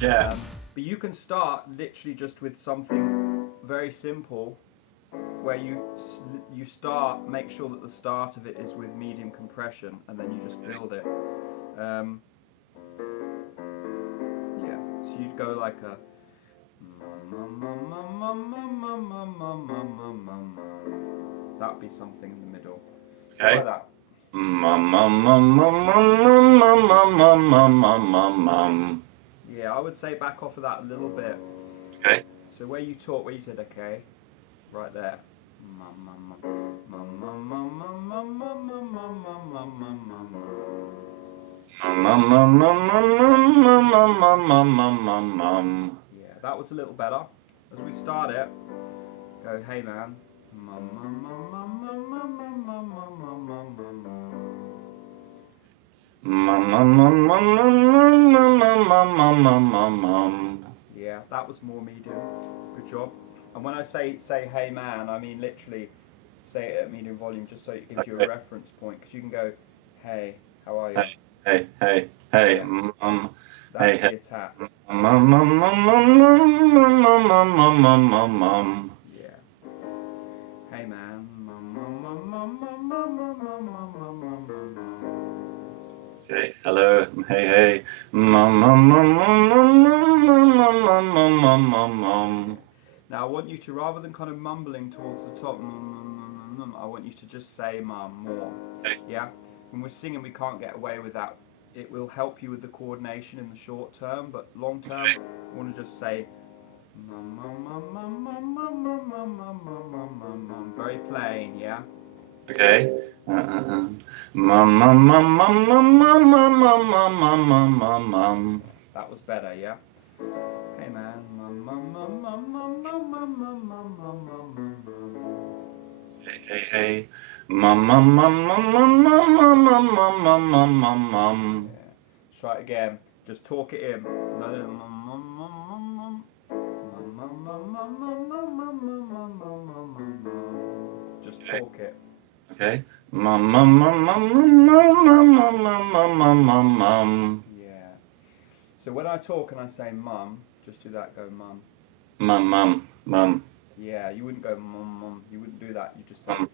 Yeah. But you can start literally just with something very simple, where you start, make sure that the start of it is with medium compression, and then you just build it. Um, yeah, so you'd go like a that would be something in the middle. Go like Okay. that. Yeah, I would say back off of that a little bit. Okay. So where you talk, where you said okay, right there. Yeah, that was a little better. As we start it, go, hey man. Yeah, that was more medium. Good job. And when I say hey man, I mean literally say it at medium volume, just so it gives you a Okay. reference point. Because you can go, hey, how are you? Hey, hey, hey, hey, Yeah, hey, that's hey. the attack. Yeah. Hey man. Okay, hello, hey, hey. Now I want you to, rather than kind of mumbling towards the top, I want you to just say more. Okay, Yeah? When we're singing, we can't get away with that. It will help you with the coordination in the short term, but long term, I want to just say very plain, yeah? okay. That was better, yeah? Hey man. Hey, hey, hey. Yeah. Let's try it again. Just talk it in. No. Just Okay, talk it. okay. Yeah. So when I talk and I say mum, just do that. Go mum. Mum, mum, mum, Yeah. You wouldn't go mum. You wouldn't do that. You just say, mum,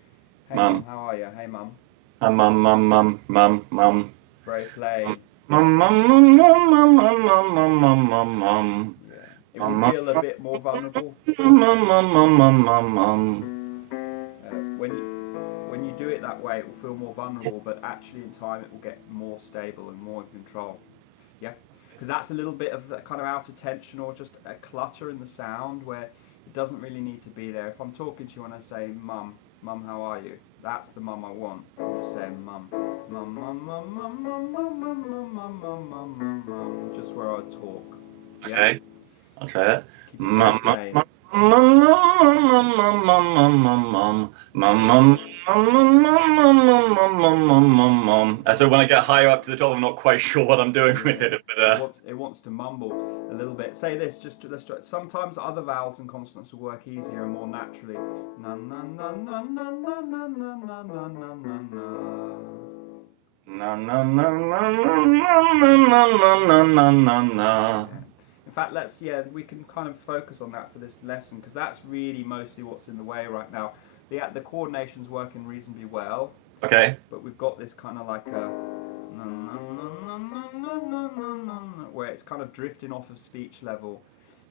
hey mum, mum. how are you? Hey mum. Mum, mum, mum, mum, mum, mum. Very plain. Mum, mum, mum, mum, mum, mum, mum, mum, mum, mum, mum. Yeah. It will Mum, mum, feel a bit more vulnerable mum, mum, mum, mum, mum, mum. when you do it that way. It will feel more vulnerable, but actually in time it will get more stable and more in control. Yeah, because that's a little bit of that kind of out of tension or just a clutter in the sound where it doesn't really need to be there. If I'm talking to you and I say mum, mum, how are you? That's the mum I want. I'm just saying mum, mum, mum, mum, mum, mum, mum, mum, mum, mum, mum, mum, mum, just where I talk. Yeah, Okay, I'll try it. keep it very Mum, mum, plain. mum, mum, mum, mum, mum, mum, mum, mum, mum. Mum, mum, mum, mum, mum, mum, mum, mum, mum, mum, mum, mum. So when I get higher up to the top, I'm not quite sure what I'm doing with Yeah, it, but it wants to mumble a little bit. Say this, just let's try. Sometimes other vowels and consonants will work easier and more naturally. Na na na na na na na na na na na na na. na na na na na na na na na na na na. Yeah. In fact, we can kind of focus on that for this lesson because that's really mostly what's in the way right now. The coordination's working reasonably well, Okay, but we've got this kind of like a where it's kind of drifting off of speech level.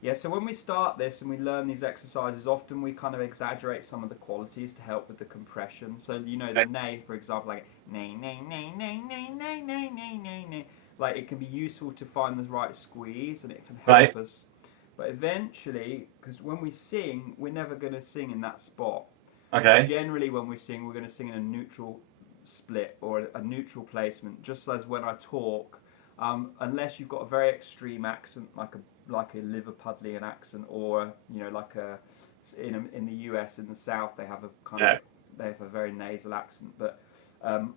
Yeah, so when we start this and we learn these exercises, often we kind of exaggerate some of the qualities to help with the compression. So you know the okay, nay, for example, like nay nay nay nay nay nay nay nay nay nay. Like it can be useful to find the right squeeze and it can right, help us. But eventually, because when we sing, we're never going to sing in that spot. okay, Generally, when we sing, we're going to sing in a neutral split or a neutral placement, just as when I talk. Unless you've got a very extreme accent, like a Liverpudlian accent, or like in the US in the South they have a kind of yeah, they have a very nasal accent, but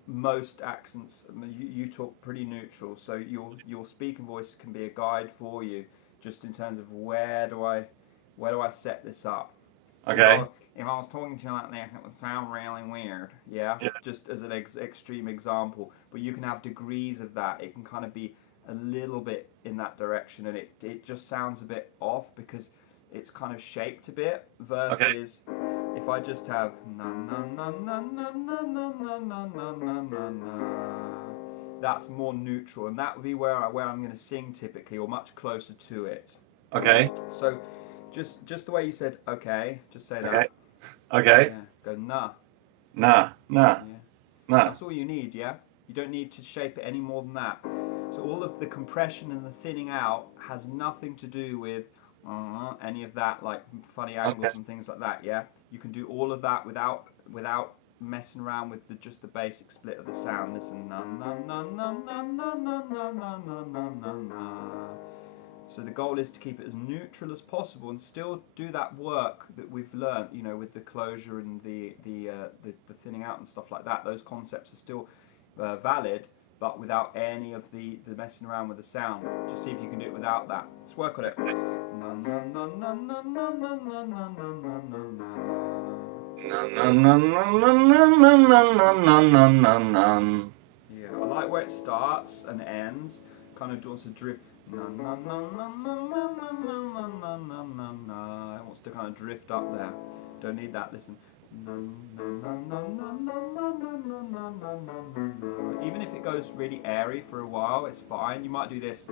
most accents you talk pretty neutral, so your speaking voice can be a guide for you, just in terms of where do I set this up. So okay, if I was talking to you like this, it would sound really weird. Yeah, yeah, just as an extreme example. But you can have degrees of that. It can kind of be a little bit in that direction, and it just sounds a bit off because it's kind of shaped a bit. Versus if I just have na na na na na na na na na na na na na, that's more neutral, and that would be where I'm going to sing typically, or much closer to it. Okay. So just the way you said okay, just say that. Okay. Okay. Yeah. Go na. Na. Na. Yeah. Na. That's all you need, yeah? You don't need to shape it any more than that. So all of the compression and the thinning out has nothing to do with any of that, like funny angles Okay. and things like that, yeah? You can do all of that without messing around with just the basic split of the sound. Listen, na na na na na na na na na na na na na. So the goal is to keep it as neutral as possible and still do that work that we've learnt, you know, with the closure and the thinning out and stuff like that. Those concepts are still valid, but without any of the messing around with the sound. Just see if you can do it without that. Let's work on it. Na na na na na na na na na na na Na. Yeah, I like where it starts and ends. Kind of wants to drift. Na na na na na na na na na na na na. It wants to kind of drift up there. Don't need that. Listen. Even if it goes really airy for a while, it's fine. You might do this.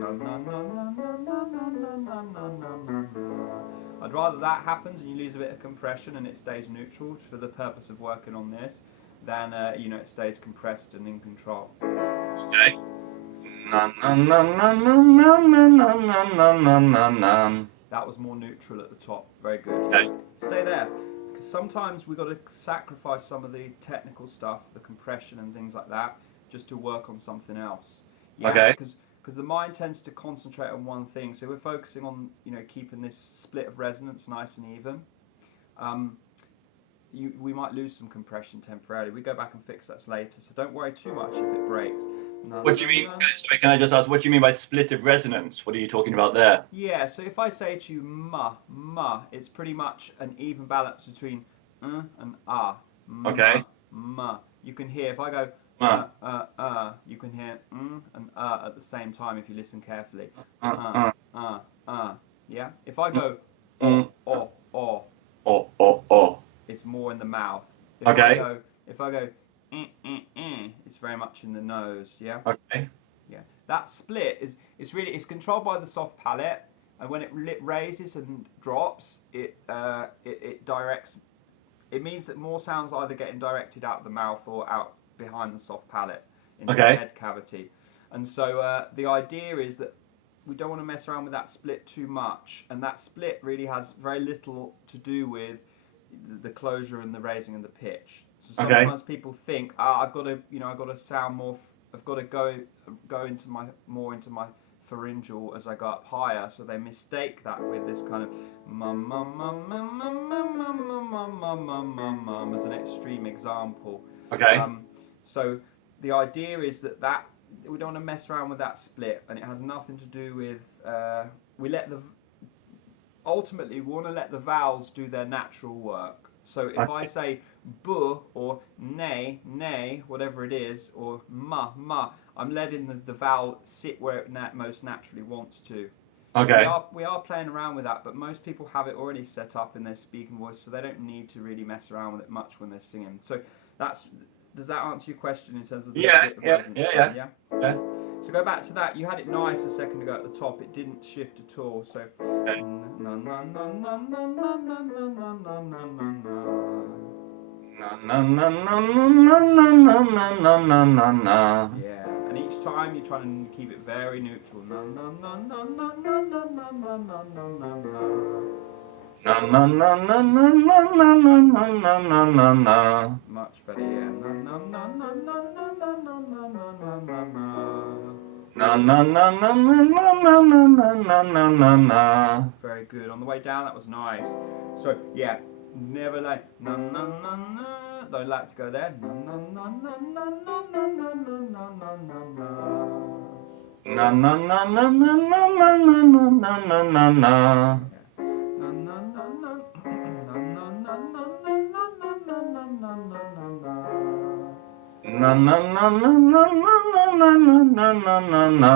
I'd rather that happens and you lose a bit of compression and it stays neutral for the purpose of working on this than you know, it stays compressed and in control. Okay. Na na na na na na na na na na na na. That was more neutral at the top. Very good. Okay. Stay there. Because sometimes we've got to sacrifice some of the technical stuff, the compression and things like that, just to work on something else. Yeah? Okay. Because the mind tends to concentrate on one thing. So we're focusing on, you know, keeping this split of resonance nice and even. We might lose some compression temporarily. We go back and fix that later. So don't worry too much if it breaks. What do you mean? Sorry, can I just ask, what do you mean by split of resonance? What are you talking about there? Yeah, so if I say to you ma, ma, it's pretty much an even balance between and ah. Ma, Okay. ma. You can hear, if I go Ma. you can hear and at the same time if you listen carefully. Yeah? If I go oh, Oh, oh, oh. it's more in the mouth. Okay. If I go it's very much in the nose, yeah? Okay. Yeah. That split it's controlled by the soft palate, and when it raises and drops, it directs. It means that more sounds are either getting directed out of the mouth or out behind the soft palate into the head cavity. And so the idea is that we don't want to mess around with that split too much, and that split really has very little to do with the closure and the raising and the pitch. So sometimes people think, I've got to sound more. I've got to go into more into my pharyngeal as I go up higher. So they mistake that with this kind of mum mum mum mum mum mum mum mum mum mum mum as an extreme example. Okay. So the idea is that we don't want to mess around with that split, and it has nothing to do with ultimately we want to let the vowels do their natural work. So if I say bu or nay, nay, whatever it is, or ma, ma, I'm letting the vowel sit where it most naturally wants to. Okay. So we are playing around with that, but most people have it already set up in their speaking voice, so they don't need to really mess around with it much when they're singing. So does that answer your question in terms of the split of resonance? Yeah. So go back to that. You had it nice a second ago at the top. It didn't shift at all. So na na na na na na na na na na na na. Yeah. And each time you're trying to keep it very neutral. Na na na na na na na na na na na na. Na na na na na na na na na na na na. Much better, yeah. Na na na na na na na na na na na na. Na na na na na na na na na na na na. Very good. On the way down, that was nice. So yeah, never like na na na na. Don't like to go there. Na na na na na na na na na na na na. Na na na na na na na na na na na na. Na na na na na na na na na na na na.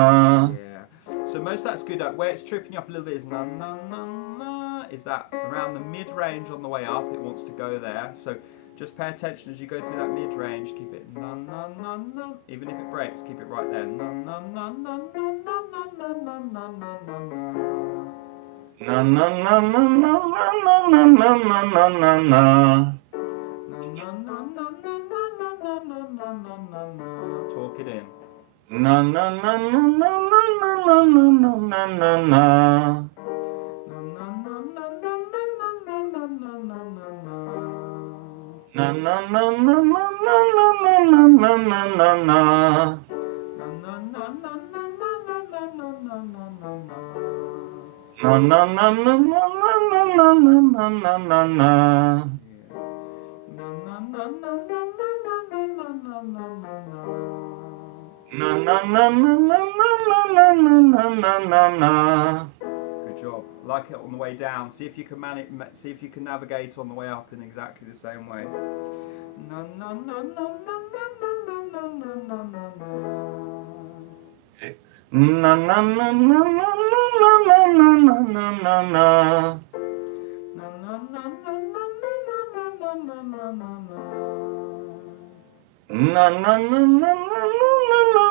So most of that's good. Where it's tripping you up a little bit is na na na na. Is that around the mid range on the way up? It wants to go there. So just pay attention as you go through that mid range. Keep it na na na na. Even if it breaks, keep it right there. Na na na na na na na na na na na na. Na na na na na na na na na na na na. Talk it in. Na na na na na na na na na na na. Na na na na na na na na na na na. Na na na na na na na na na na na. Na na na na na na na na na na. Good job. Like it on the way down. See if you can manage. See if you can navigate on the way up in exactly the same way. Na na na na na na na na na na na. Na na na na na na na na na na. Na na na na na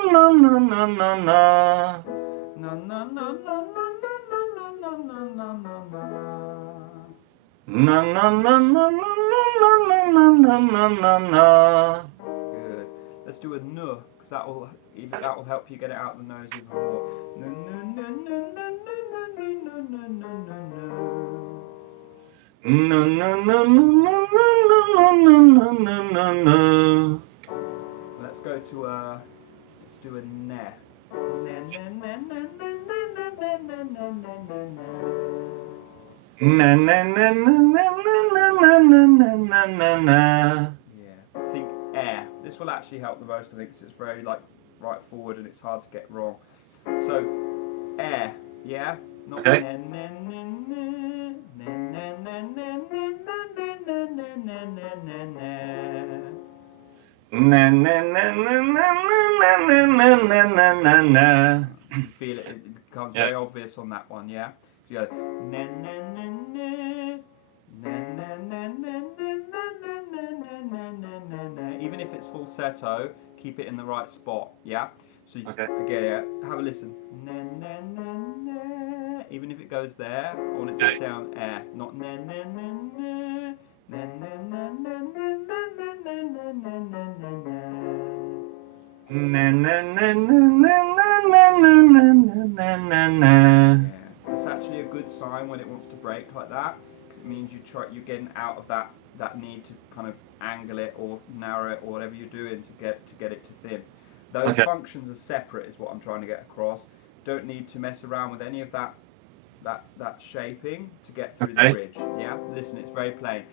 na na na na na. Na na na na na na na na na na. Good. Let's do a n, because that will help you get it out of the nose even more. Na na na na na na na na na. Let's go to let's do a ne. Na na na na na na na na na na. Yeah. Think air. This will actually help the most, I think, because it's very like right forward and it's hard to get wrong. So air, yeah? Not Okay. Na na na na na na na na na na na. You feel it, it becomes Yeah. very obvious on that one, yeah? You go na na na na na na na na na na na. Even if it's falsetto, keep it in the right spot, yeah? So you, Okay. again, yeah, have a listen. Na na na na. Even if it goes there, or when it's just down air, not na na na na na na na na na na na na na na. Na na na na na na na na na na. Yeah, that's actually a good sign when it wants to break like that, because it means you're getting out of that need to kind of angle it or narrow it or whatever you're doing to get it to thin. Those Okay. functions are separate, is what I'm trying to get across. Don't need to mess around with any of that shaping to get through the bridge. Yeah, listen, it's very plain.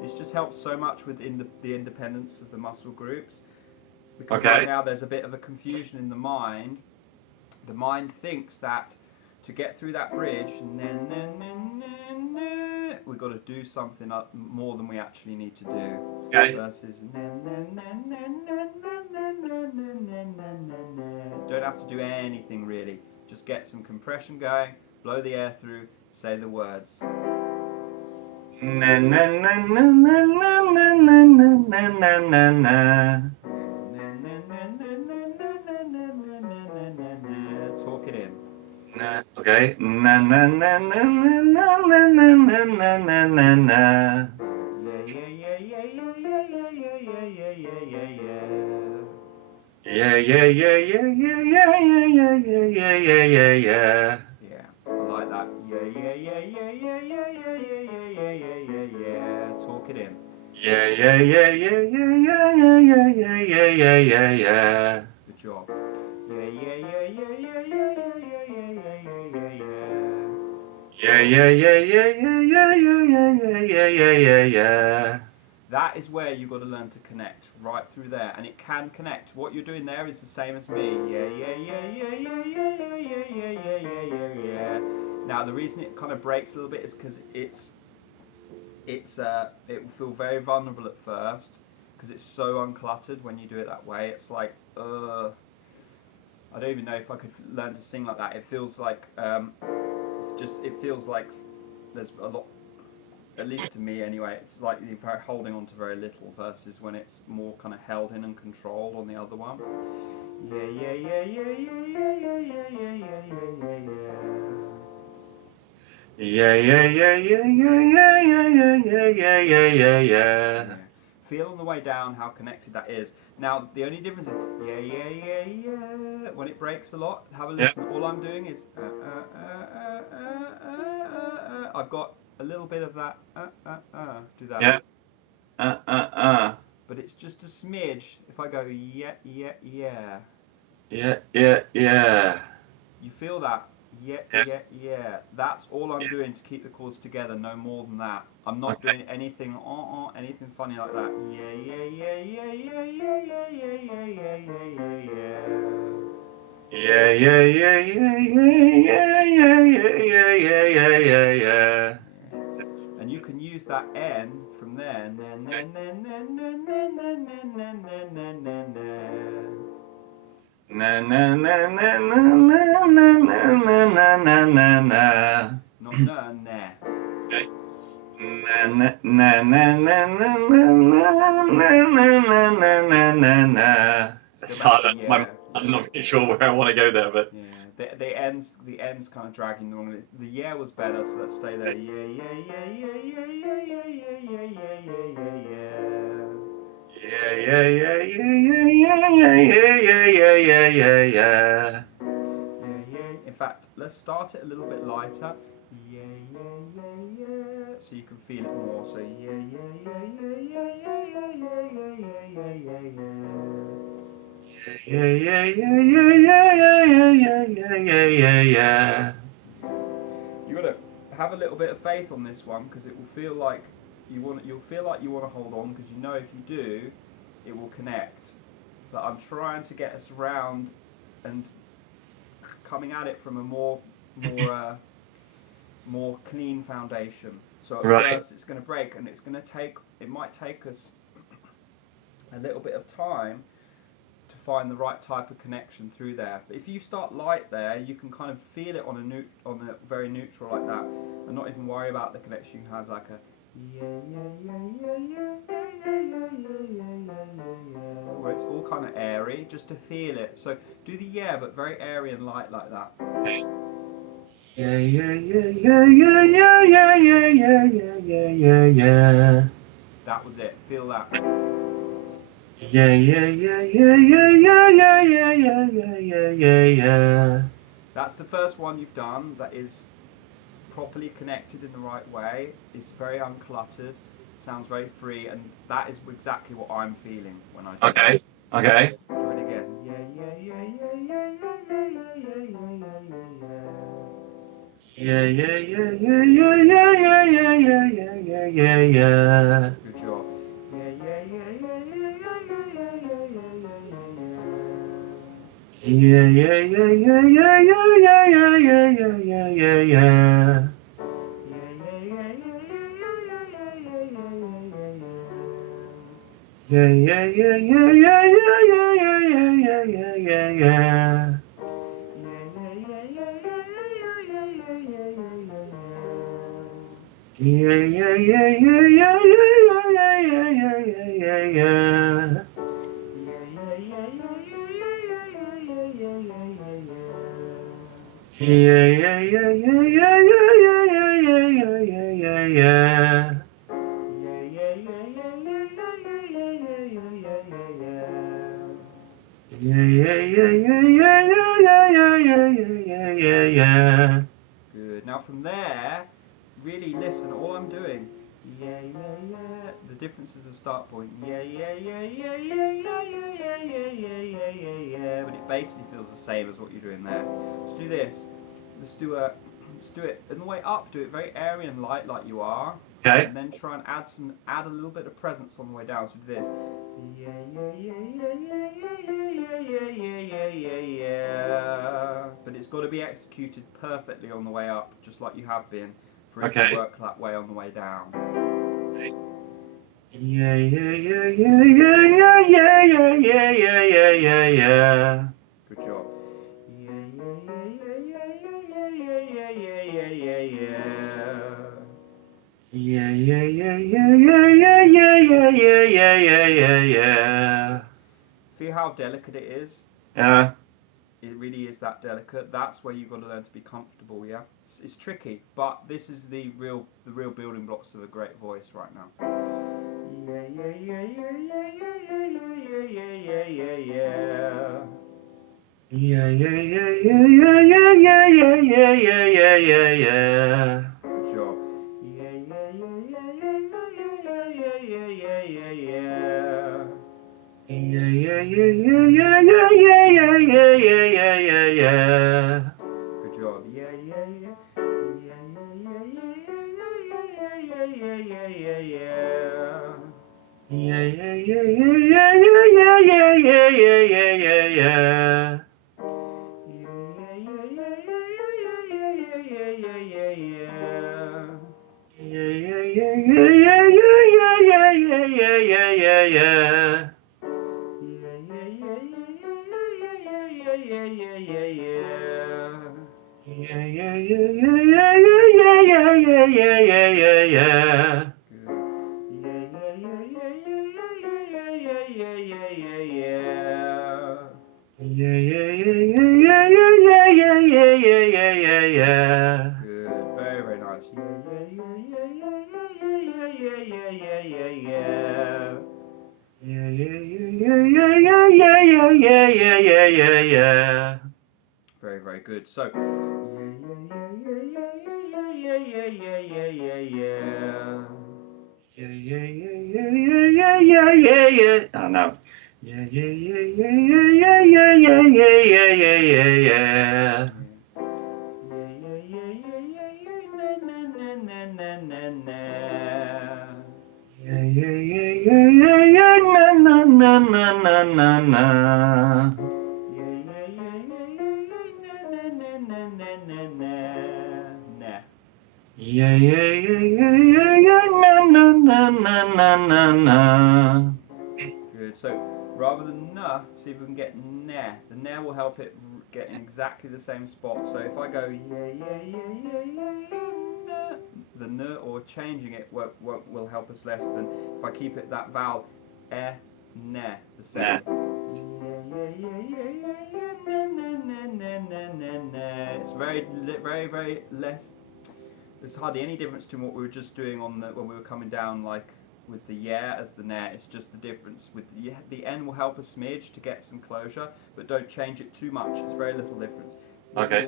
This just helps so much with the independence of the muscle groups. Because right now there's a bit of a confusion in the mind. The mind thinks that to get through that bridge, we've got to do something more than we actually need to do. Okay. Versus don't have to do anything really. Just get some compression going, blow the air through, say the words. Na na na na na na na na na na na. Talk it in. Okay. Na na na na na na na na na na na na. Yeah, yeah, yeah, yeah, yeah, yeah, yeah, yeah, yeah, yeah, yeah, yeah. Yeah, I like that. Yeah, yeah, yeah, yeah, yeah, yeah, yeah, yeah, yeah, yeah, yeah, yeah. Talk it in. Yeah, yeah, yeah, yeah, yeah, yeah, yeah, yeah, yeah, yeah, yeah, yeah, yeah. Good job. Yeah, yeah, yeah, yeah, yeah, yeah, yeah, yeah, yeah, yeah, yeah, yeah. Yeah, yeah, yeah, yeah, yeah, yeah, yeah, yeah, yeah, yeah, yeah, yeah. That is where you've got to learn to connect, right through there, and it can connect. What you're doing there is the same as me. Yeah, yeah, yeah, yeah, yeah, yeah, yeah, yeah, yeah, yeah, yeah, yeah, yeah. Now the reason it kind of breaks a little bit is because it will feel very vulnerable at first, because it's so uncluttered when you do it that way. It's like, I don't even know if I could learn to sing like that. It feels like, it feels like there's a lot, at least to me anyway, it's like you're holding on to very little versus when it's more kind of held in and controlled on the other one. Yeah, yeah, yeah, yeah, yeah, yeah, yeah, yeah, yeah, yeah, yeah, Yeah, yeah, yeah, yeah, yeah, yeah, yeah, yeah, yeah, yeah, yeah, yeah, yeah. Feel on the way down how connected that is. Now, the only difference is yeah, yeah, yeah, yeah. When it breaks a lot, have a listen. All I'm doing is I've got a little bit of that do that. Yeah. But it's just a smidge. If I go yeah, yeah, yeah. Yeah, yeah, yeah. You feel that? Yeah, Yeah. yeah, yeah. That's all I'm doing to keep the chords together, no more than that. I'm not Okay. doing anything, anything funny like that. Yeah, yeah, yeah, yeah, yeah, yeah, yeah, yeah, yeah, yeah, yeah, yeah, yeah. Yeah, yeah, yeah, yeah, yeah, yeah, yeah, yeah, yeah, yeah, yeah, yeah. And you can use that N from there. Na, na, na, na, na, na, na, na, na, na, na, na. Na na na na na na na na na na na na na. Not na, na. Okay. Na na na na na na na na na na na na na na. Let's It's go back hard. to yeah. I'm not really sure where I want to go there, but Yeah, the ends kind of dragging the wrong. The yeah was better, so let's stay there. Yeah, yeah, yeah, yeah, yeah, yeah, yeah, yeah, yeah, yeah, yeah, yeah. yeah, yeah, yeah, yeah, yeah, yeah, yeah, yeah, yeah, yeah, yeah, yeah. Yeah, yeah. In fact, let's start it a little bit lighter. Yeah, yeah, yeah, yeah. So you can feel it more. So yeah, yeah, yeah, yeah, yeah, yeah, yeah, yeah, yeah, yeah, yeah, yeah. Yeah, yeah, yeah, yeah, yeah, yeah, yeah, yeah, yeah, yeah, yeah. You gotta have a little bit of faith on this one because it will feel like you'll feel like you want to hold on because you know if you do, it will connect. But I'm trying to get us around and coming at it from a more clean foundation. So at Right. first it's going to break and it might take us a little bit of time to find the right type of connection through there. But if you start light there, you can kind of feel it on a very neutral like that, and not even worry about the connection. You can have like a yeah, yeah, yeah, yeah, yeah, yeah, yeah, yeah, yeah, yeah, yeah, where it's all kind of airy, just to feel it. So do the yeah, but very airy and light like that. Yeah, yeah, yeah, yeah, yeah, yeah, yeah, yeah, yeah, yeah, yeah, yeah, yeah. That was it. Feel that. Yeah, yeah, yeah, yeah, yeah, yeah, yeah, yeah, yeah, yeah, yeah, yeah, yeah. That's the first one you've done. That is properly connected in the right way. It's very uncluttered. Sounds very free, and that is exactly what I'm feeling when I do that. Okay. Okay. Do it again. Yeah, yeah, yeah, yeah, yeah, yeah, yeah, yeah, yeah, yeah, yeah. Yeah, yeah, yeah, yeah, yeah, yeah, yeah, yeah, yeah, yeah, yeah, yeah, yeah. Good job. Yeah, yeah, yeah, yeah, yeah, yeah, yeah, yeah, yeah, yeah, Yeah, yeah, yeah, yeah, yeah, yeah, yeah, yeah, yeah, yeah, yeah, yeah, yeah. yeah, yeah, yeah, yeah, yeah, yeah, yeah, yeah, yeah, yeah. Yeah, yeah, yeah, yeah, yeah, yeah, yeah, yeah, yeah, yeah, yeah, yeah. Yeah, yeah, yeah, yeah, yeah, yeah, yeah, yeah, yeah, yeah, yeah, yeah. Yeah, yeah, yeah, yeah, yeah, yeah, yeah, yeah, yeah, yeah, yeah, yeah. Yeah, yeah, yeah, yeah, yeah, yeah, yeah, yeah, yeah, yeah, yeah. Good. Now from there, really listen. All I'm doing, yeah, yeah, yeah. The difference is the start point. Yeah, yeah, yeah, yeah, yeah, yeah, yeah, yeah, yeah, yeah, yeah, yeah, yeah. But it basically feels the same as what you're doing there. Let's do this. Let's do it on the way up. Do it very airy and light, like you are, Okay. and then try and add a little bit of presence on the way down. So do this. Yeah, yeah, yeah, yeah, yeah, yeah, yeah, yeah, yeah, yeah, yeah, yeah. But it's got to be executed perfectly on the way up, just like you have been, for it to Okay. work that way on the way down. Yeah, yeah, yeah, yeah, yeah, yeah, yeah, yeah, yeah, yeah, yeah, yeah, yeah. Good job. Yeah, yeah, yeah, yeah, yeah, yeah, yeah, yeah, yeah, yeah, yeah. Yeah, yeah, yeah, yeah, yeah, yeah, yeah, yeah, yeah, yeah, yeah, yeah, yeah. Feel how delicate it is? Yeah. It really is that delicate. That's where you've got to learn to be comfortable. Yeah, it's tricky, but this is the real building blocks of a great voice right now. Yeah, yeah, yeah, yeah, yeah, yeah, yeah, yeah, yeah, yeah, yeah, yeah. Yeah, yeah, yeah, yeah, yeah, yeah, yeah, yeah, yeah, yeah, yeah, yeah, yeah. Good job. Yeah, yeah, yeah, yeah, yeah, yeah, yeah, yeah, yeah, yeah, yeah. Yeah, yeah, yeah, yeah, yeah, yeah, yeah, yeah, yeah, yeah, yeah, yeah, yeah. Good job. Yeah, yeah, yeah. Yeah, yeah, yeah, yeah, yeah, yeah, yeah, yeah, yeah, yeah. Yeah, yeah, yeah, yeah, yeah, yeah, yeah, yeah, yeah, yeah, yeah, yeah, yeah. Yeah, yeah, yeah, yeah, yeah, yeah, yeah, yeah, yeah, yeah, yeah, yeah. Yeah, yeah, yeah, yeah, yeah, yeah, yeah, yeah, yeah, yeah, yeah, yeah. Yeah, yeah, yeah, yeah, yeah, yeah, yeah, yeah, yeah, yeah, yeah, yeah. Good, very, very nice. Yeah. Yeah, yeah, yeah, yeah, yeah, yeah, yeah, yeah, yeah, yeah, yeah, yeah. Very, very good. So, yeah, yeah, yeah, yeah, yeah, yeah. Yeah, yeah, yeah, yeah, yeah, yeah, yeah, yeah. Oh no. Yeah, yeah, yeah, yeah, yeah, yeah, yeah, yeah, yeah, yeah, yeah, yeah. Yeah, yeah, yeah, yeah, yeah, yeah, na, na, na, na, na, na, na. Yeah, yeah, yeah, yeah, yeah, yeah, na, na, na, na, na, na, na. Good. So rather than na, see if we can get ne. The ne will help it get in exactly the same spot. So if I go na, the n or changing it will help us less than if I keep it that vowel ne the same. Nah. It's very very very less. There's hardly any difference to what we were just doing on the when we were coming down like with the yeah as the net. It's just the difference with the n will help a smidge to get some closure, but don't change it too much. It's very little difference. Okay.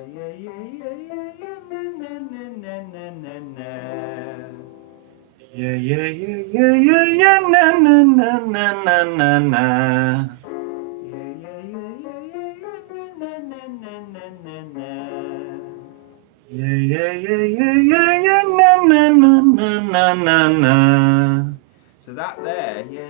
Yeah, yeah, yeah, yeah, yeah, yeah, na, na, na, na, na, na, na. Yeah, yeah, yeah, yeah, yeah, yeah, na, na, na, na, na, na, na. So that there, yeah,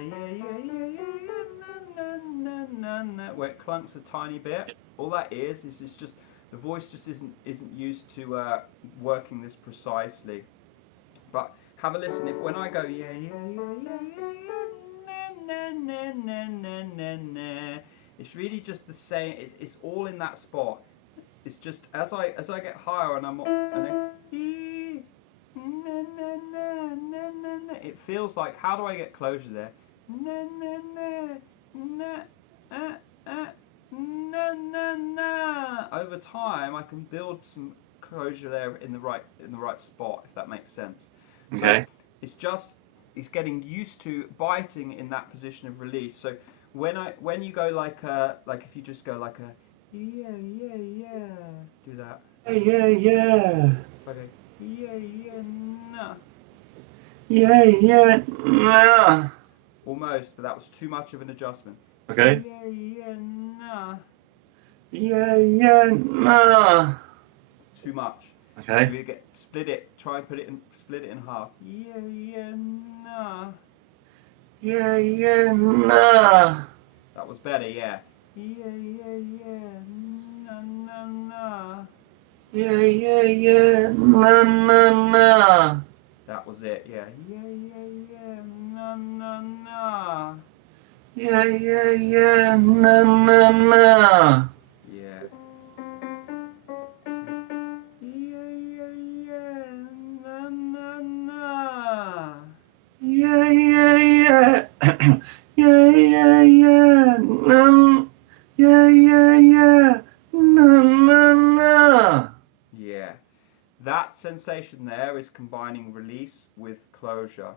where it clunks a tiny bit. All that is it's just the voice just isn't used to working this precisely. But have a listen. If when I go it's really just the same. It's all in that spot. It's just as I get higher and then it feels like how do I get closure there? Over time, I can build some closure there in the right spot, if that makes sense. So Okay. it's just it's getting used to biting in that position of release. So when you go like if you just go like a yeah yeah yeah, do that. Yeah, yeah, yeah. Okay. Yeah, yeah, nah. Yeah, yeah, nah. Almost, but that was too much of an adjustment. Okay. Yeah, yeah, nah. Yeah, yeah, nah. Too much. Okay. If you get split it, try and split it in half. Yeah, yeah, nah. Yeah, yeah, nah. That was better, yeah. Yeah, yeah, yeah, nah, nah, nah. Yeah, yeah, yeah, nah, nah, nah. That was it. Yeah. Yeah, yeah, yeah. Na na na. Yeah, yeah, yeah. Na na na. Yeah. Yeah, yeah, yeah. Na na na. Yeah, yeah, yeah. Yeah, yeah, yeah. Yeah, yeah, yeah. Na na na. Yeah. That sensation there is combining release with closure.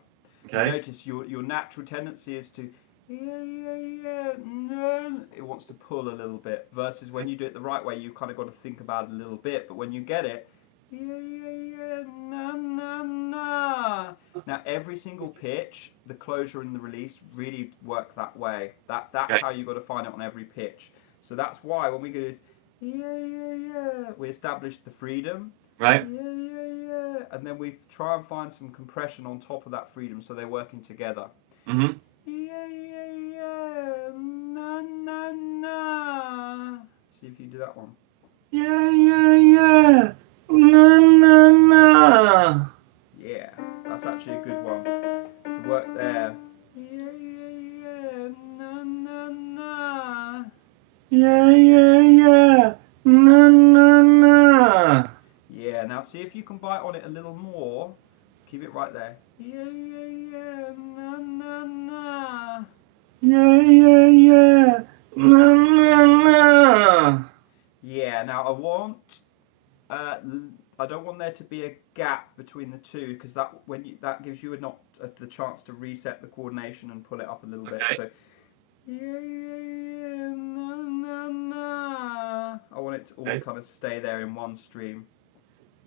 You Okay. notice your natural tendency is to yeah, yeah, yeah, no. It wants to pull a little bit. Versus when you do it the right way, you kind of got to think about it a little bit. But when you get it, yeah, yeah, yeah, na, na, na. Now every single pitch, the closure and the release really work that way. That's Okay. how you got to find it on every pitch. So that's why when we go this, yeah, yeah, yeah, we establish the freedom. Right. Yeah, yeah, yeah. And then we try and find some compression on top of that freedom so they're working together. Mm-hmm. Yeah, yeah, yeah. Na, na, na. See if you do that one. Yeah, yeah, yeah. Na na na. Yeah, that's actually a good one. So work there. Yeah, yeah, yeah. Na, na, na. Yeah, yeah, yeah. Na na na. Yeah, now see if you can bite on it a little more. Keep it right there. Yeah, yeah, yeah. Na, na, na. Yeah, yeah, yeah. Na na na. Yeah, now uh, I don't want there to be a gap between the two because that gives you the chance to reset the coordination and pull it up a little bit. Okay. So yeah, yeah, yeah, na, na, na. I want it to all Okay. kind of stay there in one stream.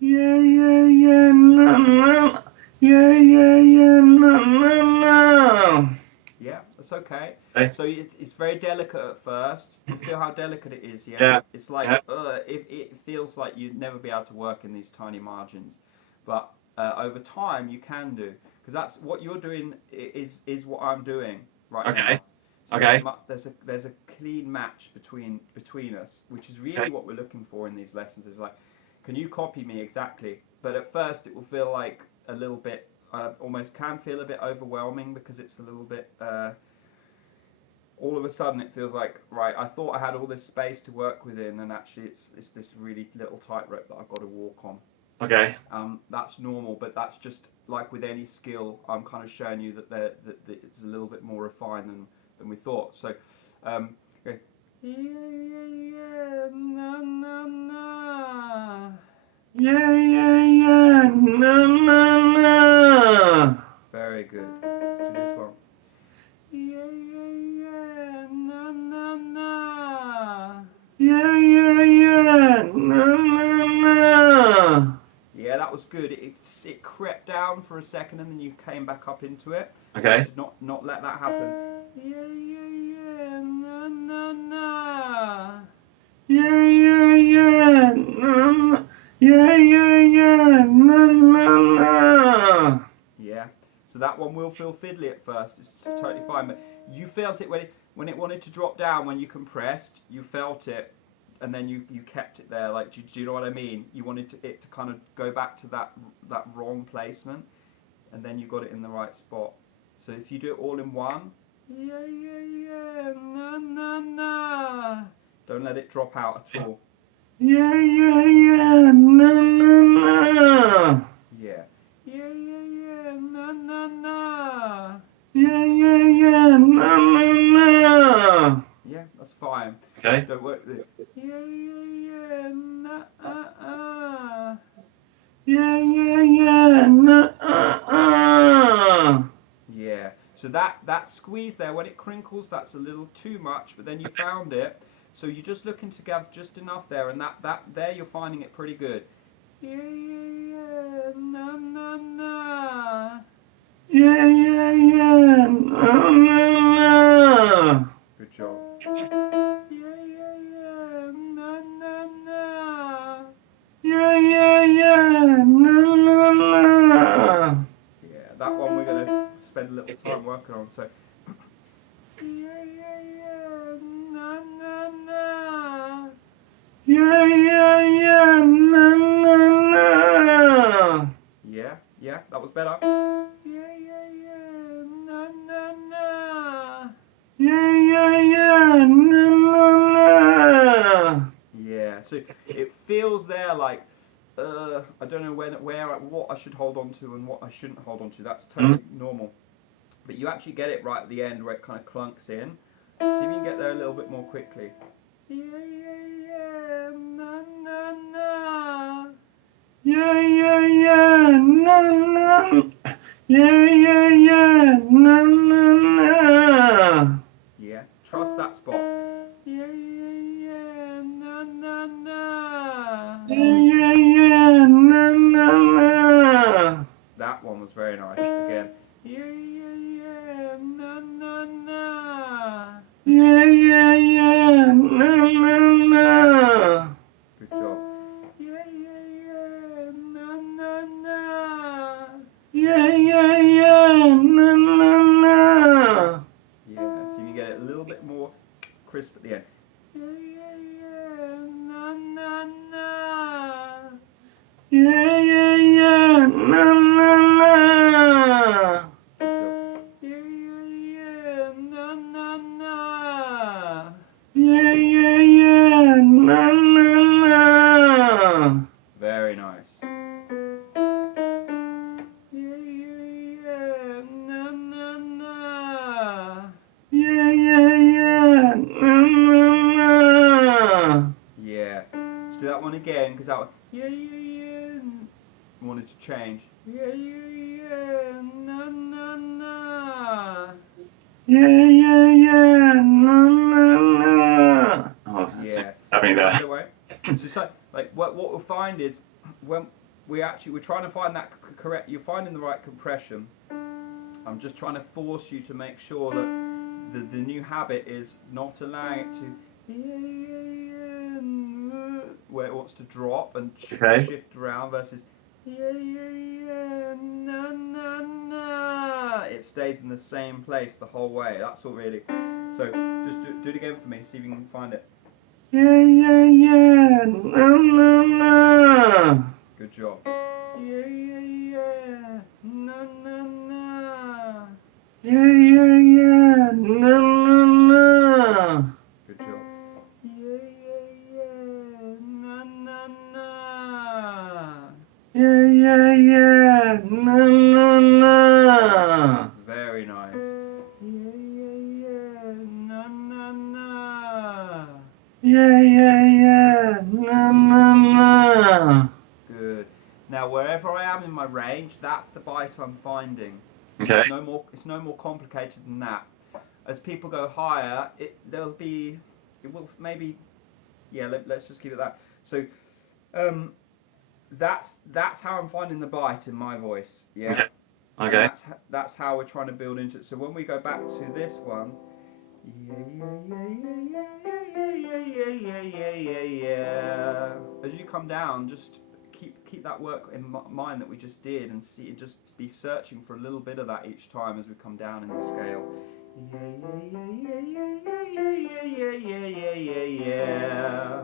Yeah, yeah, yeah. Na na. Yeah, yeah, yeah. Na na na. Yeah, that's okay. Okay. So it's very delicate at first. You feel how delicate it is, yeah? Yeah. It's like, Yeah. it feels like you'd never be able to work in these tiny margins. But over time, you can do. Because that's what you're doing is what I'm doing right Okay. now. So Okay. there's a clean match between us, which is really Okay. what we're looking for in these lessons. Is like, can you copy me exactly? But at first, it will feel like a little bit, almost can feel a bit overwhelming because it's a little bit. All of a sudden, it feels like right. I thought I had all this space to work within, and actually, it's this really little tightrope that I've got to walk on. Okay. That's normal, but that's just like with any skill. I'm kind of showing you that it's a little bit more refined than we thought. So, okay. Yeah, yeah, yeah, na, na, na. Yeah, yeah, yeah. Na na na. Very good. Let's do this one. Yeah, yeah, yeah, na, na, na. Yeah, yeah, yeah. Na na na. Yeah, that was good. It crept down for a second and then you came back up into it. Okay. To not let that happen. Yeah, yeah, yeah, na, na, na. Yeah, yeah, yeah. Na na. Yeah, yeah, yeah. Na na na. Yeah. So that one will feel fiddly at first. It's totally fine, but you felt it when it wanted to drop down when you compressed. You felt it, and then you kept it there. Like, do you know what I mean? You wanted it to kind of go back to that wrong placement, and then you got it in the right spot. So if you do it all in one, yeah, yeah, yeah, na, na, na. Don't let it drop out at all. Yeah, yeah, yeah. Na na na. Yeah. Yeah, yeah, yeah, na, na, na. Yeah, yeah, yeah. Na na na. Yeah, that's fine. Okay. Don't work the yeah, yeah, yeah, na, Yeah, yeah, yeah. Na Yeah. So that squeeze there, when it crinkles, that's a little too much, but then you found it. So you're just looking to have just enough there, and that there you're finding it pretty good. Yeah, yeah, yeah, na, na, na. Yeah, yeah, yeah. Na na na. Good job. Yeah, yeah, yeah, na, na, na. Yeah, yeah, yeah. Na na na. Yeah, that one we're gonna spend a little time working on. So. Yeah, yeah, yeah, na, na, na. Yeah, yeah, yeah. Na na na. Yeah, yeah, that That was better. Yeah, yeah, yeah, na, na, na. Yeah, yeah, yeah, na, na, na. Yeah, so it feels there like, I don't know what I should hold on to and what I shouldn't hold on to. That's totally normal. But you actually get it right at the end where it kind of clunks in. See if you can get there a little bit more quickly. Yeah, yeah, yeah, na, na, na. Yeah, yeah, yeah, na, na. Yeah, yeah, yeah, na, na, na. Yeah, trust that spot. Yeah, yeah, yeah, na, na, na. Yeah, yeah, yeah, na, na, na. That one was very nice. Again. Yeah, yeah, yeah, na, na, na. Yeah, yeah, yeah, na, na, na. Good job. Yeah, yeah, yeah, na, na, na. Yeah, yeah, yeah, na, na, na. Yeah, so you get it a little bit more crisp at the end. Yeah, yeah, yeah, na, na, na. Yeah, yeah, yeah, na, na, na. Good job. Yeah, yeah, yeah, na, na, na. Yeah, yeah, yeah, na, na, na. Very nice. Yeah, yeah, yeah, na, na, na. Yeah, yeah, yeah, na, na, na. Yeah. Let's do that one again, because that one. Yeah, yeah, yeah. Wanted to change. Yeah, yeah, yeah. Na, na, na. Yeah, yeah, yeah, na, na, na. Oh, that's Yeah. happening there. Don't worry. So like what we'll find is when we're trying to find that correct. You're finding the right compression. I'm just trying to force you to make sure that the new habit is not allowing it to where it wants to drop and shift around versus na, na, na. It stays in the same place the whole way. That's all really. So just do it again for me. See if you can find it. Yeah, yeah, yeah, na, na, na. Good job. Yeah, yeah, yeah. Na, na, na. Yeah, yeah, yeah, na, na, na. Good job. Yeah, yeah, yeah. Na, na, na. Yeah, yeah, yeah, na, na, na. Very nice. Yeah, yeah, yeah. Na, na, na. Yeah, yeah, yeah, na, na, na. Good. Now, wherever I am in my range, that's the bite I'm finding. Okay. It's no more complicated than that. As people go higher, it will maybe, yeah. Let's just keep it that. So, that's how I'm finding the bite in my voice. Yeah. Okay. And that's how we're trying to build into it. So when we go back to this one, yeah, yeah, yeah, yeah, yeah, yeah, yeah, yeah, yeah, yeah. As you come down, just keep that work in mind that we just did, and just be searching for a little bit of that each time as we come down in the scale. Yeah, yeah, yeah, yeah, yeah, yeah, yeah, yeah, yeah, yeah.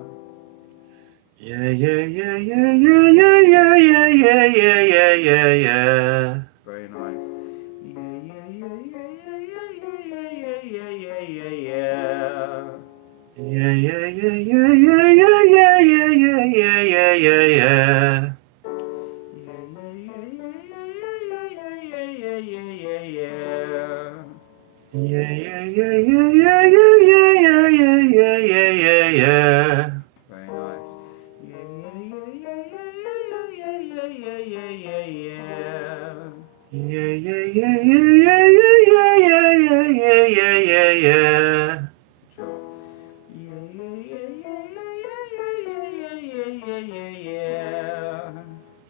Yeah, yeah, yeah, yeah, yeah, yeah, yeah, yeah, yeah, yeah, yeah, yeah, yeah. Very nice. Yeah, yeah, yeah, yeah, yeah, yeah, yeah, yeah, yeah, yeah. Yeah, yeah, yeah, yeah, yeah, yeah, yeah, yeah, yeah, yeah, yeah, yeah. Yeah, yeah, yeah, yeah, yeah, yeah, yeah, yeah, yeah, yeah, yeah, yeah. Very nice. Yeah, yeah, yeah, yeah, yeah, yeah, yeah, yeah, yeah. Yeah, yeah, yeah, yeah, yeah, yeah, yeah, yeah, yeah, yeah, yeah, yeah. Sure. Yeah, yeah, yeah, yeah, yeah, yeah, yeah, yeah, yeah, yeah.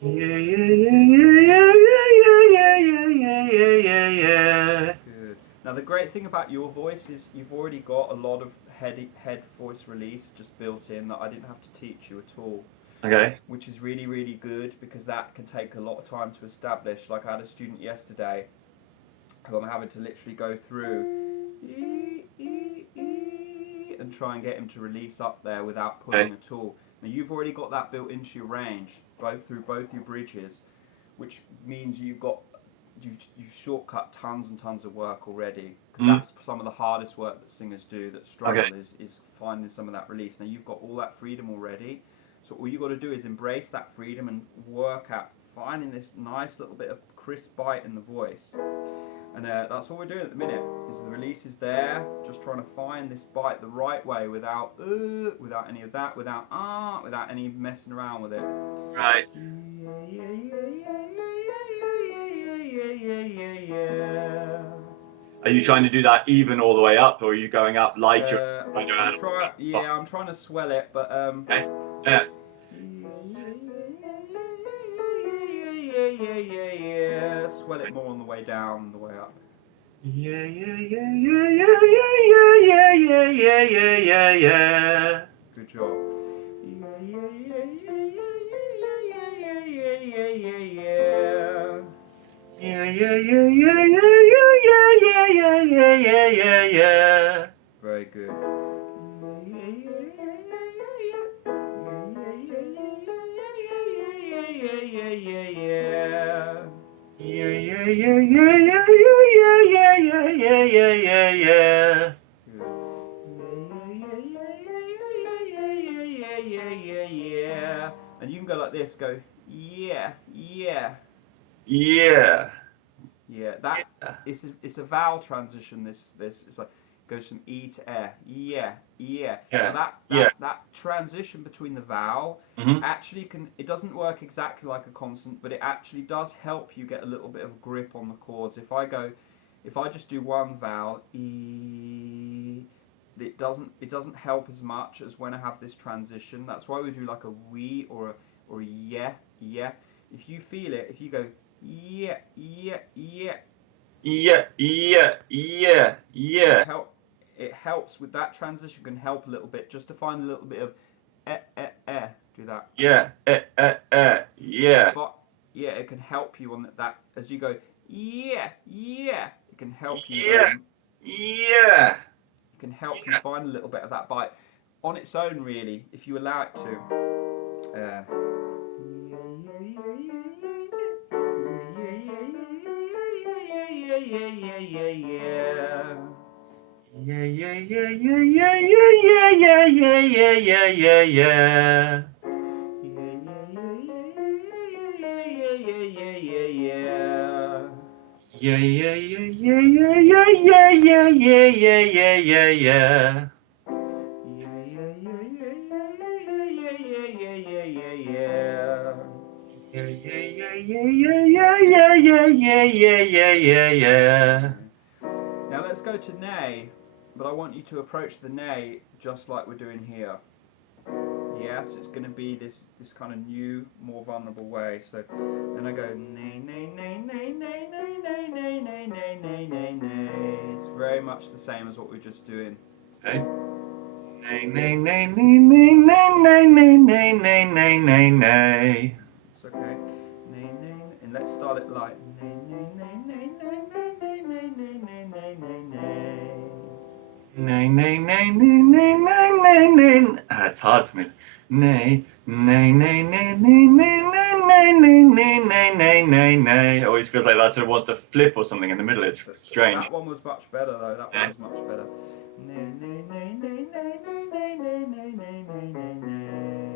Yeah, yeah, yeah, yeah, yeah, yeah, yeah, yeah, yeah, yeah, yeah. Good. Now the great thing about your voice is you've already got a lot of head voice release just built in that I didn't have to teach you at all. Okay. Which is really, really good because that can take a lot of time to establish. Like I had a student yesterday who I'm having to literally go through and try and get him to release up there without pulling at all. Now you've already got that built into your range, both through both your bridges, which means you've shortcut tons and tons of work already, because Mm. that's some of the hardest work that singers do that struggle Okay. is finding some of that release. Now you've got all that freedom already, so all you got to do is embrace that freedom and work at finding this nice little bit of crisp bite in the voice. And that's all we're doing at the minute. Is the release is there, just trying to find this bite the right way without any of that, without any messing around with it. Right. Are you trying to do that even all the way up, or are you going up lighter? I'm trying to swell it, but Okay. Yeah. swell it more on the way down than the way up. Yeah, yeah, yeah, yeah, yeah, yeah, yeah, yeah, yeah, yeah, yeah, yeah. Good job. Yeah, yeah, yeah, yeah, yeah, yeah, yeah, yeah, yeah, yeah, yeah, yeah. Very good. Yeah, yeah, yeah, yeah, yeah, yeah, yeah, yeah, yeah, yeah, yeah, yeah. And you can go like this, go, yeah, yeah, Yeah. yeah. That Yeah. it's a vowel transition. This it's like goes from E to E. Yeah, yeah. Now Yeah. that Yeah. that that transition between the vowel Mm-hmm. actually can, it doesn't work exactly like a consonant, but it actually does help you get a little bit of grip on the chords. If I just do one vowel, E, it doesn't help as much as when I have this transition. That's why we do like a we or a yeah, yeah. If you feel it, if you go yeah, yeah, yeah, Yeah. Yeah. Yeah. it Yeah. help it helps with that transition, can help a little bit just to find a little bit of eh eh eh. Do that. Yeah. Yeah. If I, yeah, it can help you on that as you go yeah, yeah. It can help you. Yeah. Yeah. It can help you find a little bit of that bite on its own, really, if you allow it to. Yeah, yeah, yeah, yeah, yeah, yeah, yeah, yeah, yeah, yeah, yeah, yeah. Yeah, yeah, yeah, yeah, yeah, yeah, yeah, yeah, yeah, yeah, yeah, yeah, yeah. Yeah, yeah, yeah, yeah, yeah, yeah, yeah, yeah, yeah, yeah, yeah, yeah. Now let's go to nay, but I want you to approach the nay just like we're doing here. Yes, it's going to be this kind of new, more vulnerable way. So then I go nay nay nay nay nay nay nay nay nay nay nay nay nay. It's very much the same as what we're just doing. Okay. Nay, nay, nay, nay, nay, nay, nay, nay, nay, nay, nay, nay. It's okay. Nay nay, and let's start it like nay nay nay nay nay nay nay nay nay nay nay nay. Nay, nay, nay, nay, nay, nay, nay, nay. It's hard for me. Nay, nay, nay, nay, nay, nay, nay, nay, nay, nay, nay, nay, nay. It always feels like that sort of wants to flip or something in the middle. It's strange. That one was much better though. That one was much better. Nay nay nay nay nay nay nay nay nay nay nay nay.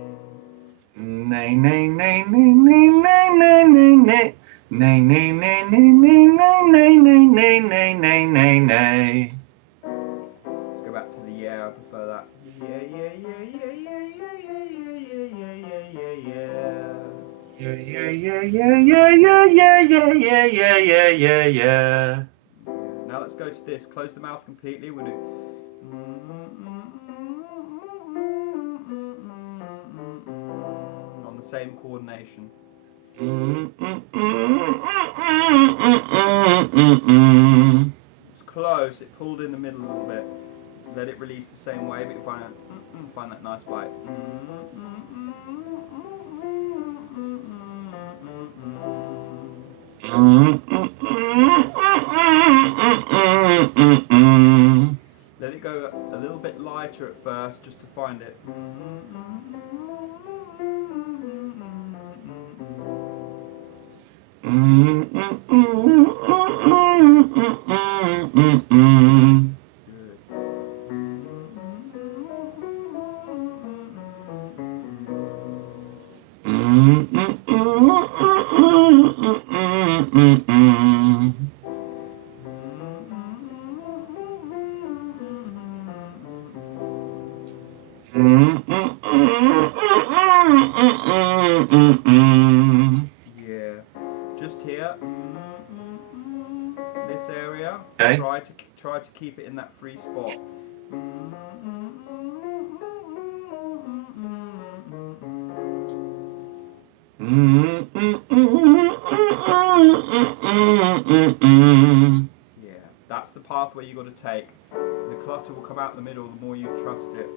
Nay, nay, nay, nay, nay, nay, nay, nay, nay. Nay, nay, nay, nay, nay, nay, nay, nay, nay, nay, nay, nay. Let's go back to the yeah. I prefer that. Yeah yeah yeah yeah yeah yeah yeah yeah yeah yeah yeah. Yeah, yeah, yeah, yeah, yeah, yeah, yeah, yeah, yeah, yeah, yeah, yeah, yeah. Now let's go to this. Close the mouth completely. We'll do. On the same coordination. It's close. It pulled in the middle a little bit. Let it release the same way, but you find that nice bite. Let it go a little bit lighter at first, just to find it. Yeah. Just here. This area. Okay. Try to keep it in that free spot. Yeah. That's the pathway you got to take. The clutter will come out the middle the more you trust it.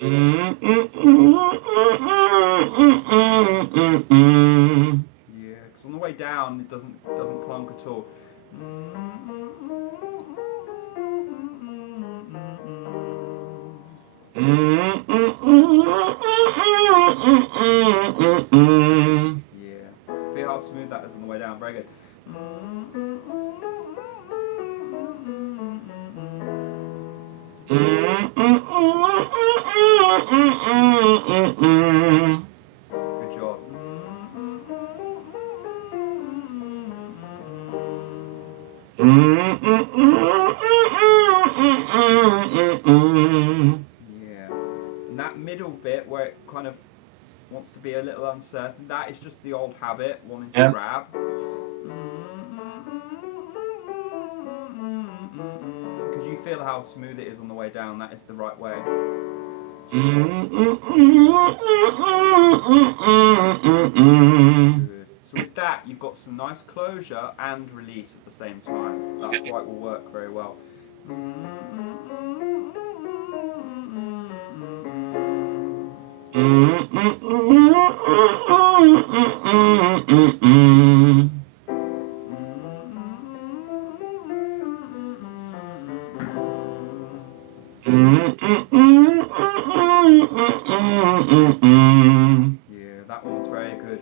Yeah, because on the way down it doesn't clunk at all. Yeah, feel how smooth that is on the way down. Very good. Good job. Yeah, and that middle bit where it kind of wants to be a little uncertain, that is just the old habit wanting to grab. Because you feel how smooth it is on the way down, that is the right way. Good. So with that, you've got some nice closure and release at the same time. That's why it will work very well. Yeah, that one was very good.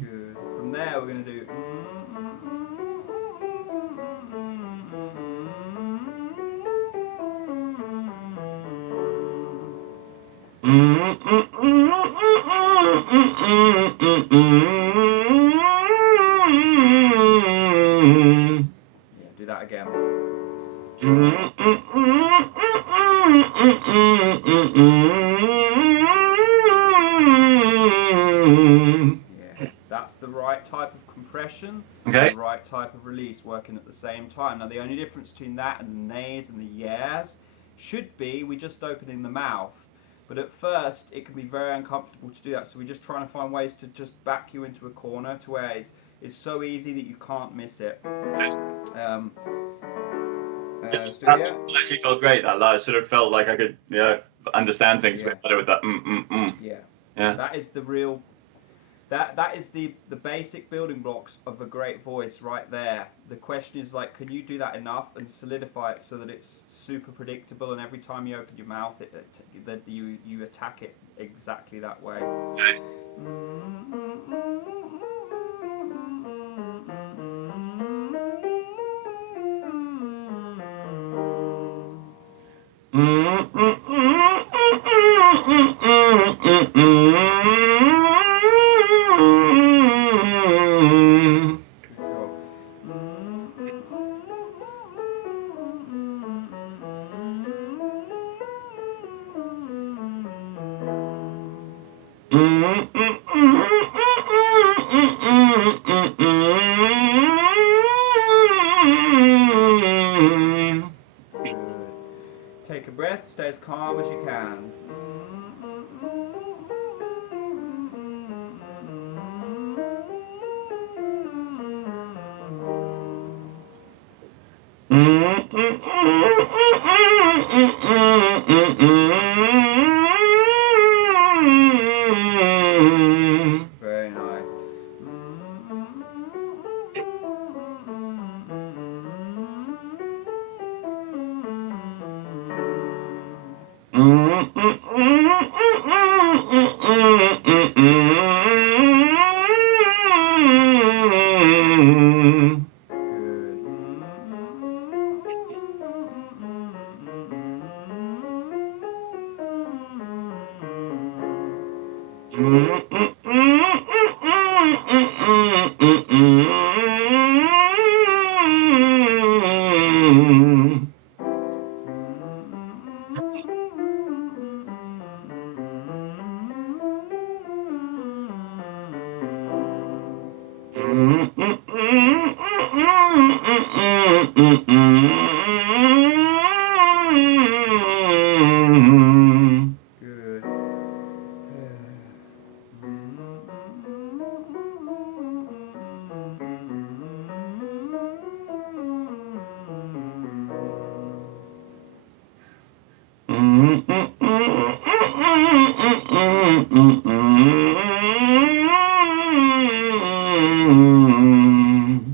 Good. From there, we're going to do. Yeah, do that again. Yeah, that's the right type of compression and the right type of release working at the same time. Now the only difference between that and the nays and the yeahs should be we're just opening the mouth. But at first it can be very uncomfortable to do that, so we're just trying to find ways to just back you into a corner to where it's so easy that you can't miss it. That actually felt great. That I sort of felt like I could, understand things a bit better with that. Yeah. Yeah. That is the real. That is the basic building blocks of a great voice right there. The question is like, can you do that enough and solidify it so that it's super predictable, and every time you open your mouth, that you attack it exactly that way. Okay. Take a breath, stay as calm as you can. Very nice. Good.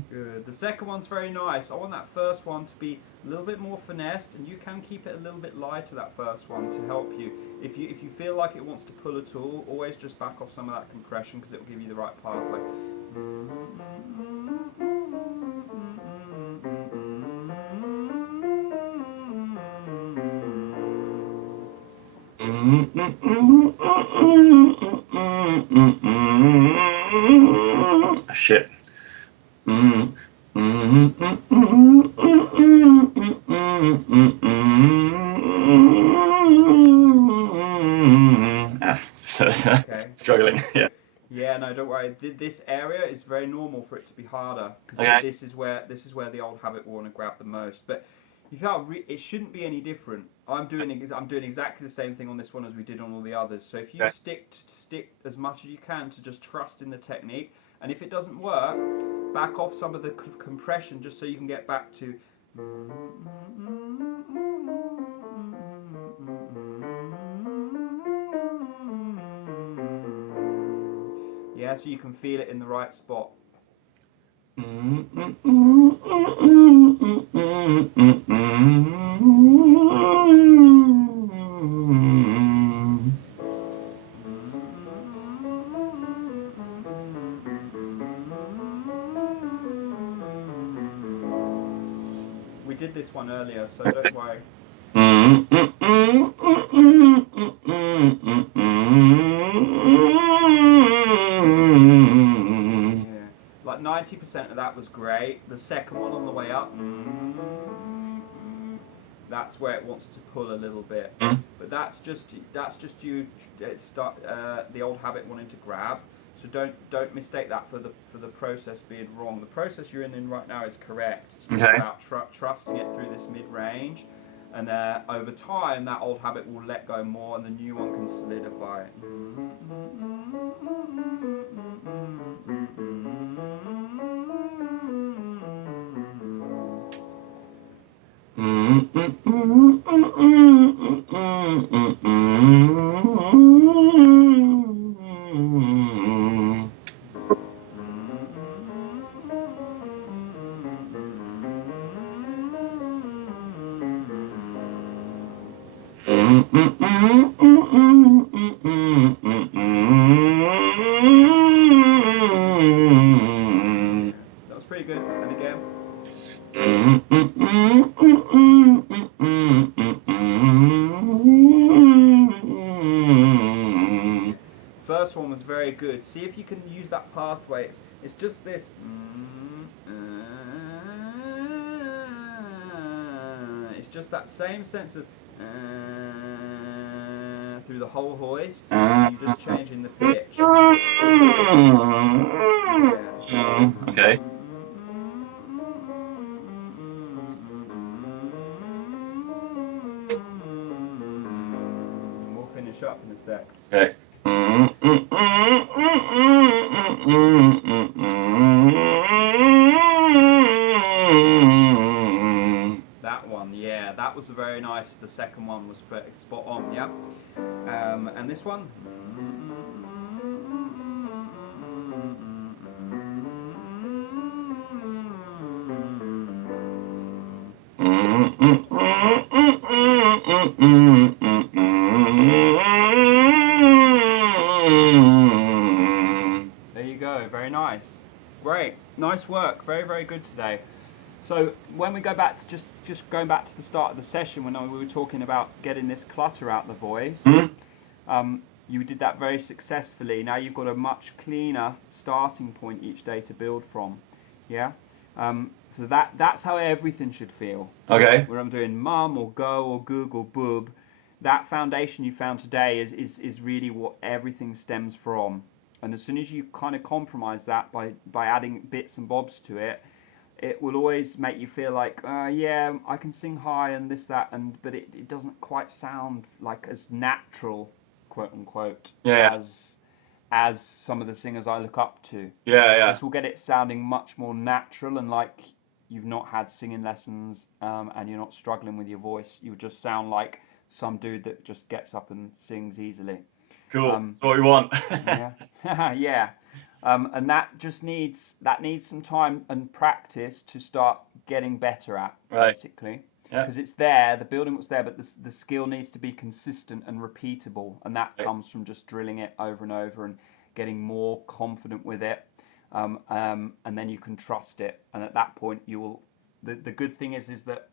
Good. The second one's very nice. I want that first one to be a little bit more finessed, and you can keep it a little bit lighter, that first one, to help you. If you feel like it wants to pull at all, always just back off some of that compression, because it will give you the right pathway. Shit. Okay. Struggling. Yeah. Yeah, no, don't worry. This area is very normal for it to be harder, because Okay. this is where the old habit will want to grab the most. But you felt it shouldn't be any different. I'm doing exactly the same thing on this one as we did on all the others. So if you Okay. stick as much as you can to just trust in the technique, and if it doesn't work, back off some of the compression just so you can get back to. Yeah, so you can feel it in the right spot. We did this one earlier, so don't worry. Yeah, like 90% of that was great. The second one on the way up, that's where it wants to pull a little bit. But that's just you start the old habit wanting to grab. So don't mistake that for the process being wrong. The process you're in right now is correct. It's just Okay. about trusting it through this mid range, and over time that old habit will let go more, and the new one can solidify. That was pretty good. And again. First one was very good. See if you can use that pathway. It's just this. It's just that same sense of through the whole voice. You're just changing the pitch. Yeah. Okay. We'll finish up in a sec. Okay. That one, yeah. second one was spot on, yeah. And this one. There you go, very nice. Great, nice work, very, very good today. So when we go back to just going back to the start of the session when we were talking about getting this clutter out of the voice, you did that very successfully. Now you've got a much cleaner starting point each day to build from, yeah? So that's how everything should feel. Okay. Where I'm doing mum or go or goog or boob, that foundation you found today is really what everything stems from. And as soon as you kind of compromise that by adding bits and bobs to it, it will always make you feel like, yeah, I can sing high and this, that, but it doesn't quite sound like as natural, quote unquote, as some of the singers I look up to. Yeah. This will get it sounding much more natural and like you've not had singing lessons and you're not struggling with your voice. You just sound like some dude that just gets up and sings easily. Cool. That's what we want. Yeah. Yeah. And that just needs some time and practice to start getting better at, basically. Because it's there, the building was there, but the skill needs to be consistent and repeatable, and that comes from just drilling it over and over and getting more confident with it, and then you can trust it. And at that point, you will. The good thing is that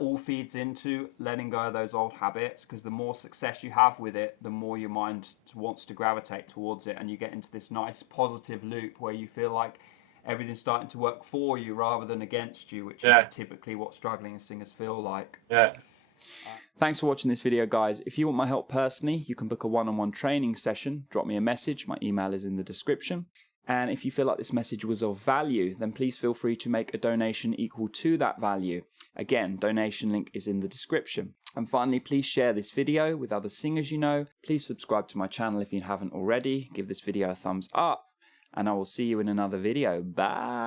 all feeds into letting go of those old habits, because the more success you have with it, the more your mind wants to gravitate towards it, and you get into this nice positive loop where you feel like everything's starting to work for you rather than against you, which is typically what struggling singers feel like. Yeah. Thanks for watching this video, guys. If you want my help personally, you can book a one-on-one training session. Drop me a message. My email is in the description. And if you feel like this message was of value, then please feel free to make a donation equal to that value. Again, donation link is in the description. And finally, please share this video with other singers you know. Please subscribe to my channel if you haven't already. Give this video a thumbs up. And I will see you in another video. Bye.